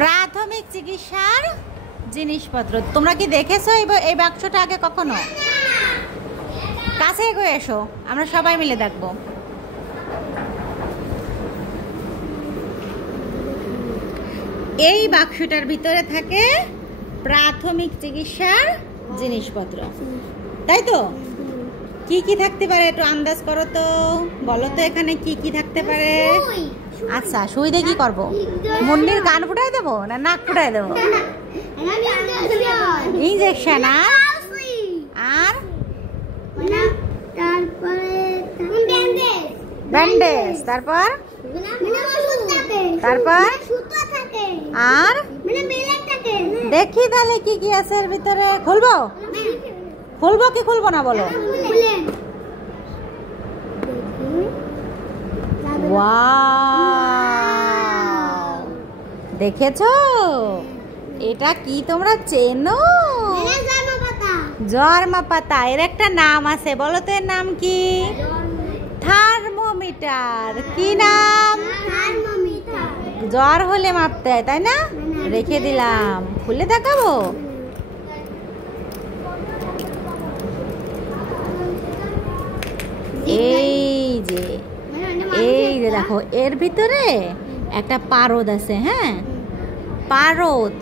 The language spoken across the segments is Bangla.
প্রাথমিক চিকিৎসার জিনিসপত্র তোমরা কি দেখেছো এই বাক্সটা আগে কখনো? কাছে এগিয়ে এসো, আমরা সবাই মিলে দেখবো। এই বাক্সটার ভিতরে থাকে প্রাথমিক চিকিৎসার জিনিসপত্র, তাই তো? কি কি থাকতে পারে একটু আন্দাজ করো তো, বলো তো এখানে কি কি থাকতে পারে? আচ্ছা, সুই দিয়ে কি করবো? মুন্নির কান ফুটাই দেবো না নাক ফুটাই দেবো? ইনজেকশন। আর ব্যান্ডেজ, তারপর আর দেখি তাহলে কি কি আছে এর ভিতরে। খুলবো খুলবো কি খুলবো না বলো? ওয়াও, দেখেছো এটা কি তোমরা চেনো? জর্মা পাতা। এর একটা নাম আছে, বলো তো এর নাম কি? থার্মোমিটার। কি নাম? জ্বর হলে মাপতে হয়, তাই না? রেখে দিলাম, খুলে দেখাবো। এই যে দেখো, এর ভিতরে একটা পারদ আছে। হ্যাঁ, পারদ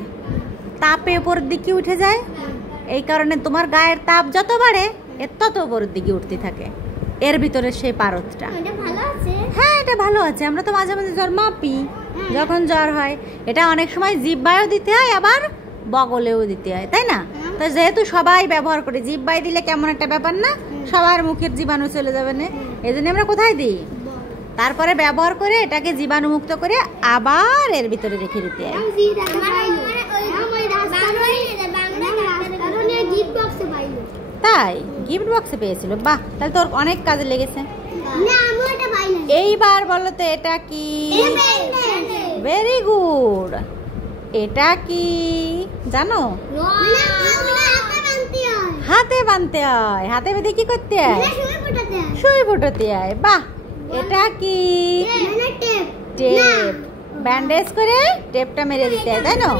তাপে উপরের দিকে উঠে যায়, এই কারণে তোমার গায়ের তাপ যত বাড়ে এর তত উপরের দিকে উঠতে থাকে এর ভিতরে সেই পারদটা। হ্যাঁ, এটা ভালো আছে। আমরা তো মাঝে মাঝে জ্বর মাপি যখন জ্বর হয়। এটা অনেক সময় জিহ্বায়ও দিতে হয়, আবার বগলেও দিতে হয়, তাই না? তো যেহেতু সবাই ব্যবহার করি, জিহ্বায় দিলে কেমন একটা ব্যাপার না, সবার মুখের জীবাণু চলে যাবে না, এই জন্য আমরা কোথায় দিই? তারপরে ব্যবহার করে এটাকে জীবাণুমুক্ত করে আবার এর ভিতরে রেখে দিতে হয়। তাই গিফট বক্সে পেয়েছিল? বাহ, তাহলে তোর অনেক কাজে লেগেছে। এইবার বলো তো এটা কি? Very good. এটা কি জানো? হাতে বাঁধতে হয়। হাতে বেঁধে কি করতে হয়? সুই ফোটাতে হয়। বাহ, এটা কি? টেপ। ব্যান্ডেজ করে টেপটা মেরে দিতে হয়, তাই না?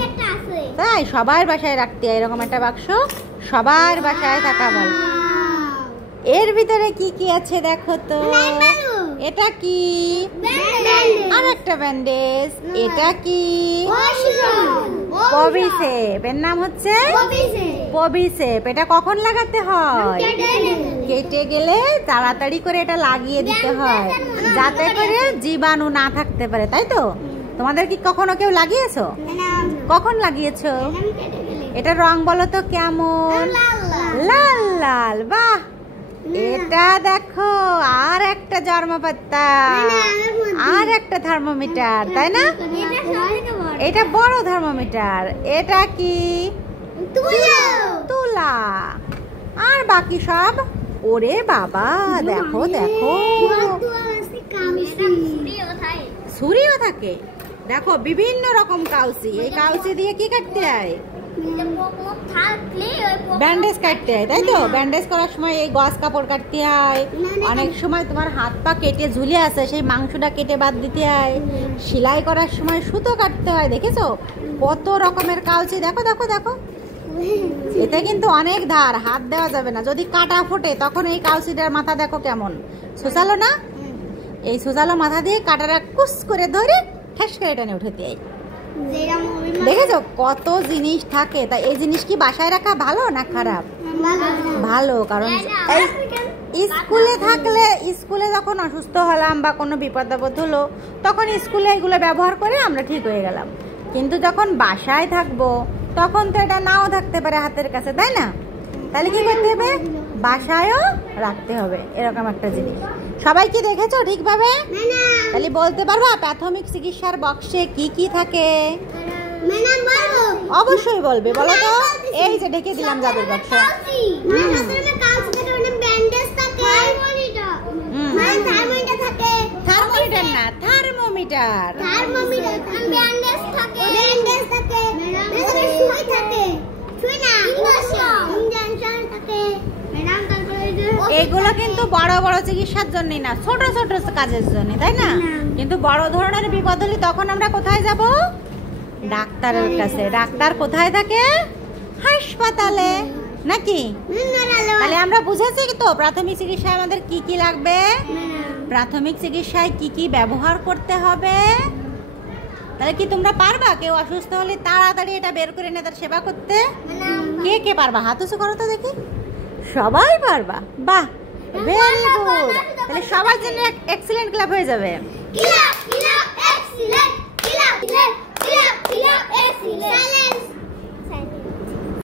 তাই সবার বাসায় রাখতে হয় এরকম একটা বাক্স, সবার বাসায় থাকা ভালো। এর ভিতরে কি কি আছে দেখো তো। এটা কি? আর একটা ব্যান্ডেজ। এটা কি? পবিসেপ। এর নাম হচ্ছে পবিসেপ। এটা কখন লাগাতে হয়? কেটে গেলে তাড়াতাড়ি করে এটা লাগিয়ে দিতে হয়, যাতে করে জীবাণু না থাকতে পারে, তাই তো? তোমাদের কি কখনো কেউ লাগিয়েছো? কখন লাগিয়েছো? এটা রং বলো তো কেমন? লাল লাল। বাহ, এটা দেখো আর একটা জর্মা পাতা, আর একটা থার্মোমিটার, তাই না? এটা বড় থার্মোমিটার। এটা কি? তুলা। আর বাকি সব? ওরে বাবা, দেখো দেখো, ছুরিও থাকে। দেখো বিভিন্ন রকম কাউচি। এই কাউচি দিয়ে কি কাটতে হয়? ব্যান্ডেজ কাটতে হয়, তাই তো? ব্যান্ডেজ করার সময় এই গজ কাপড় কাটতে হয়। অনেক সময় তোমার হাত পা কেটে ঝুলে আছে, সেই মাংসটা কেটে বাদ দিতে হয়। সেলাই করার সময় সুতো কাটতে হয়। দেখেছো কত রকমের কাউচি? দেখো দেখো দেখো, এতে কিন্তু অনেক ধার, হাত দেওয়া যাবে না। যদি কাটা ফোটে তখন এই কাউচিটার মাথা দেখো কেমন সোজালো না? এই সোজালো মাথা দিয়ে কাটারা কুস করে ধরে ঠেস করে টেনে উঠে দেয়। দেখেছো কত জিনিস থাকে। তা এই জিনিস কি বাসায় রাখা ভালো না খারাপ? ভালো, কারণ স্কুলে থাকলে, স্কুলে যখন অসুস্থ হলাম বা কোনো বিপদ আপদ হলো তখন স্কুলে এগুলো ব্যবহার করে আমরা ঠিক হয়ে গেলাম। কিন্তু যখন বাসায় থাকবো তখন তো এটা নাও থাকতে পারে হাতের কাছে, তাই না? তাহলে কি করতে হবে? বাসায়ও রাখতে হবে এরকম একটা জিনিস। সবাই কি দেখেছো ঠিকভাবে? তাহলে বলতে পারবা প্রাথমিক চিকিৎসার বক্সে কি কি থাকে? অবশ্যই বলবে, বলো তো। এই যে ঢেকে দিলাম জাদুর বাক্স। থার্মোমিটার না, থার্মোমিটার। এগুলো কিন্তু বড় বড় চিকিৎসার জন্য না, ছোট ছোট কাজের জন্য, তাই না? কিন্তু বড় ধরনের বিপদ হলে তখন আমরা কোথায় যাব? ডাক্তারের কাছে। ডাক্তার কোথায় থাকে? হাসপাতালে, নাকি? তাহলে আমরা বুঝেছি তো প্রাথমিক চিকিৎসায় আমাদের কি কি লাগবে, প্রাথমিক চিকিৎসায় কি কি ব্যবহার করতে হবে। তাহলে কি তোমরা পারবা কেউ অসুস্থ হলে তাড়াতাড়ি এটা বের করে নিয়ে তার সেবা করতে? কে কে পারবা? হাত উঁচু করো তো দেখি। সবাই পারবা, বাহ, ভেরি গুড। তাহলে সবার জন্য এক্সিলেন্ট ক্লাব হয়ে যাবে। Excellent!